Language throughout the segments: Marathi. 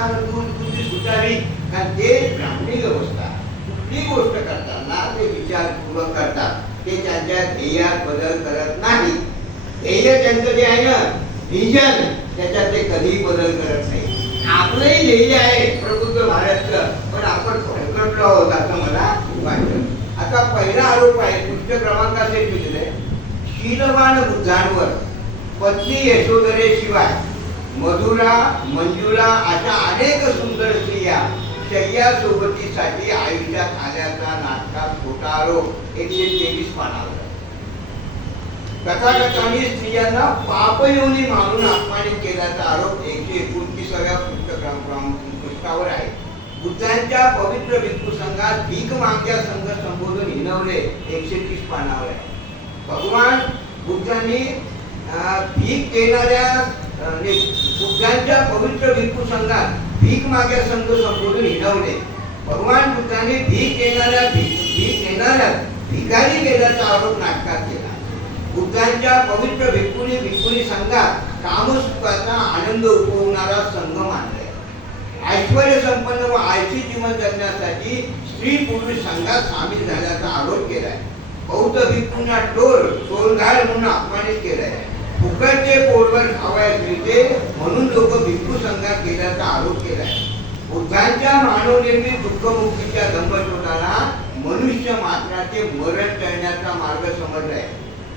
छान बुद्धी सुचावी. कारण ते ब्राह्मणी व्यवस्था कुठली गोष्ट करताना ते विचारपूर्वक करतात. ते त्यांच्या ध्येयात बदल करत नाही. ध्येय त्यांचं जे आहे ना विजन, त्याच्यात ते कधीही बदल करत नाही. आपलंही ध्येय आहे प्रबुद्ध भारतचं, पण आपण भरकटलो आहोत असं मला वाटतं. आता पहिला आरोप आहे पुष्ट क्रमांकाचे दिलेले, शीलवान बुद्धांवर पत्नी यशोधरेशिवाय मधुरा, मंजुळा अशा अनेक सुंदर स्त्रिया शय्या सोबतीसाठी आयुष्यात आल्याचा नाटकात खोटा आरोप 123 पानावर. तथागतांनी स्त्रियांना पापयोनी मानून अपमानित केल्याचा आरोप 129व्या पृष्ठावर आहे. बुद्धांच्या पवित्र भिक्खू संघात भीक मागच्या संघ संबोधन हिनवले 130 पानावर आहे. भगवान बुद्धांनी भीक देणाऱ्या बुद्धांच्या पवित्र भिक्खू संघात भीक माग्या संघ संबोधन हिनवले. भगवान बुद्धांनी भीक देणाऱ्या भिकारी केल्याचा आरोप नाटकात केला. बुद्धांच्या पवित्र भिक्खुनी संघात कामसुखाचा आनंद उपभोगणारा संघ मानलाय. ऐश्वर्य संपन्न व आळशी जीवन जगण्यासाठी स्त्री पुरुष संघात सामील झाल्याचा आरोप केलाय. बौद्ध भिक्खूंना टोलघाट म्हणून अपमानित केलाय. फुकटचे पोटभर खावयास मिळते म्हणून लोक भिक्खू संघात गेल्याचा आरोप केलाय. बुद्धांच्या मानवनिर्मित दुःखमुक्तीच्या धम्मशोधाला मनुष्य मात्राचे मरण टळण्याचा मार्ग समजलाय.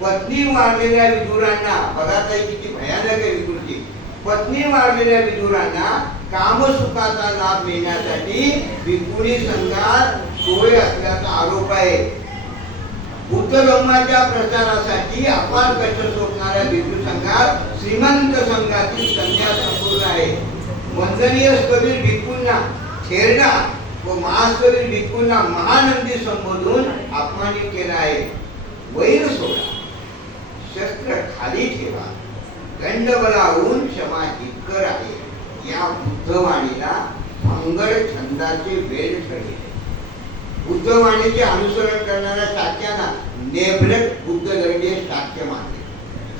पत्नी मारलेल्या विदुरांना, बघा ताई किती भयानक आहे विकृती, पत्नी मारलेल्या विदुरांना कामसुखाचा लाभ मिळण्यासाठी भिक्खुनी संघात सोय असल्याचा आरोप आहे. बुद्ध धर्माच्या प्रचारासाठी अपार कष्ट सोडणाऱ्या भिक्खू संघात श्रीमंत संघातील संन्यास संपूर्ण आहे. वंदनीय कबीर भिक्खूंना थेरडा व महाकबीर भिक्खूंना महानंदी संबोधून अपमानित केला आहे. वैर सोडा, शस्त्र खाली ठेवा, दंडबलाहून क्षमा हितकर आहे. या बुद्धवाणीला भंगर छंदाचे वेळ ठरले. बुद्धवाणीचे अनुसरण करणाऱ्या शाक्यांना नेभलट बुद्ध धर्मीय शाक्य मानले.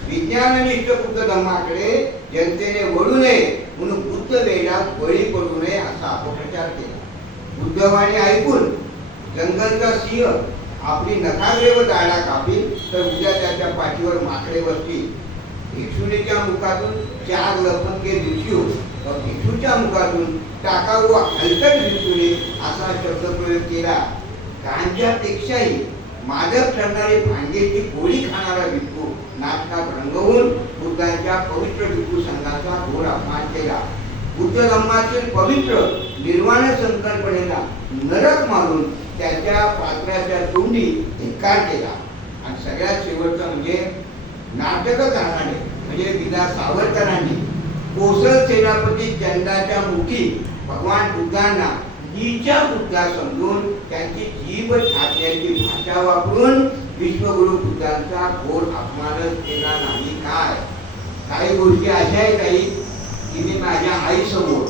विज्ञाननिष्ठ बुद्ध धर्माकडे जनतेने वळू नये म्हणून बुद्ध वेळात बळी पडू नये असा अपप्रचार केला. बुद्धवाणी ऐकून जंगलचा सिंह आपली नखाग्रे व दाढा कापील तर उद्या त्याच्या पाठीवर माकडे बसतील. भिक्षुणीच्या मुखातून 4 लपंगे भिक्षू व भिक्षूच्या मुखातून टाका व हलकट भिक्षुणी असा शब्दप्रयोग केला. गांजापेक्षाही मादक ठरणारी भांगेची गोळी खाणारा भिक्खू नाटकात रंगवून बुद्धांच्या पवित्र भिक्खू संघाचा घोर अपमान केला. बुद्ध धर्मातील पवित्र निर्वाण संकल्पनेला नरक मारून त्याच्या पात्राच्या तोंडी धिक्कार केला. आणि सगळ्यात शेवटचं म्हणजे नाटक करणारे म्हणजे विदा सावरकरांनी कोसल सेनापती चंदाच्या मुखी भगवान बुद्धांना नीचा बुद्धा समजून त्यांची जीभ छाटण्याची भाषा वापरून विश्वगुरु बुद्धांचा घोर अपमानच केला नाही. काही गोष्टी अशा आहेत काही की मी माझ्या आईसमोर,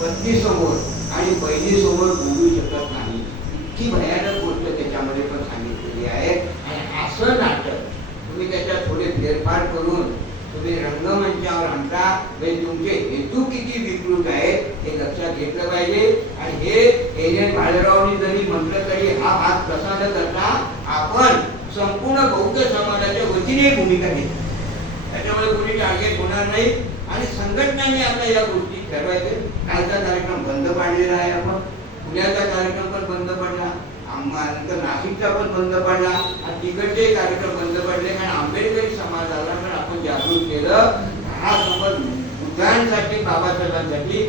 पत्नीसमोर आणि बहिणीसमोर बोलू शकत नाही. इतकी भयानक गोष्ट त्याच्यामध्ये पण सांगितलेली आहे. आणि असं नाटक तुम्ही त्याच्यात थोडे फेरफार करून तुम्ही रंगमंचावर आणता, तुमचे हेतू किती विकृत आहेत हे लक्षात घेतलं पाहिजे. आणि हे एन भालेरावांनी जरी म्हटलं तरी हा भाग कसा न करता आपण संपूर्ण बौद्ध समाजाच्या वतीने भूमिका घेतली. त्याच्यामुळे कोणी टार्गेट होणार नाही. आणि संघटनांनी आता या गोष्टी ठरवायचे. कालचा कार्यक्रम बंद पाडलेला आहे, आपण पुण्याचा कार्यक्रम पण बंद पडला, नंतर नाशिकचा पण बंद पडला आणि तिकडचे कार्यक्रम बंद पडले. कारण आंबेडकरी समाजाला पण आपण जागृत केलं. हा समज बुद्धांसाठी, बाबासाहेबांसाठी